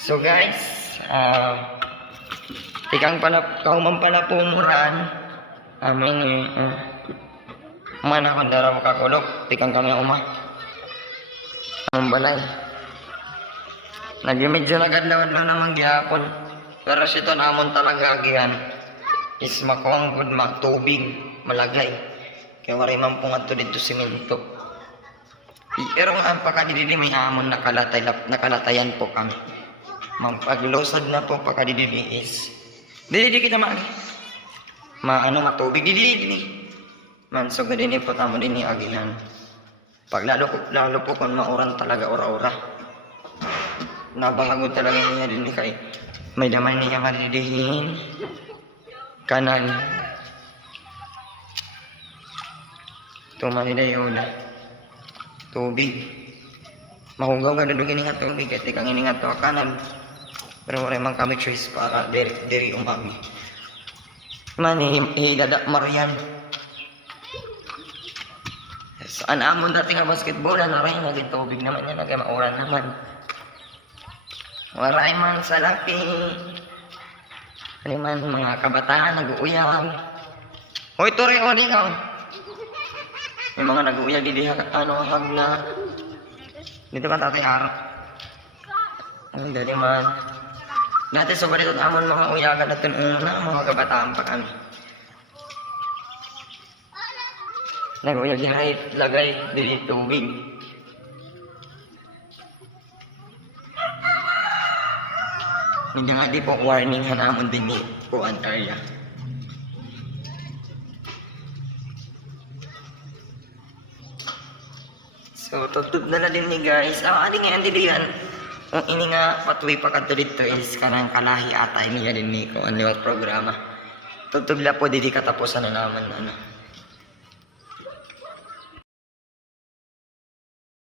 So guys, tikang kauman pala pumuran. Amin mana ko dara makakulog. Tikang kami ang balay. Nagimedyo nagadlawan lang naman gyapon. Pero sito namon talaga agihan is makuang good magtubig, malagay. Kaya wari man po nga to dito simento. Pero ang pagkadidili may amon nakalatayan po kami. Magpaglosad na po pagkadidili is dili kita matubig dili. Man so gadini po tamo din agihan. Pag lalo po kung mauran talaga ora-ora. Nabago talaga niya din kay may damay niya madidihin kanan tumanida yun tubig mahugaw ka na nga tubig at ikang ini nga to kanan pero wala man kami choice para diri umami man idada marian saan amon dati nga basketball na rin naging tubig naman yan naging mauran naman waray man sa laki. Ano man mga kabataan nag-uuyang. Hoy tore o ikaw. May mga nag-uuyang didi hag na. Dito ka tatay harap. Ang dali man. Dati sobrang ito amon mga uyagan natin una mga kabataan pa kami. Nag-uyang lagay didi tubig. Hindi nga di po warning hanamon din ni Puan area. So, tutod na din ni guys. Adi nga andi diyan. Kung ini nga patuloy pa kadto dito is kanang kalahi atay niya din ni kung ano yung programa. Tutod la po di katapusan na naman ano.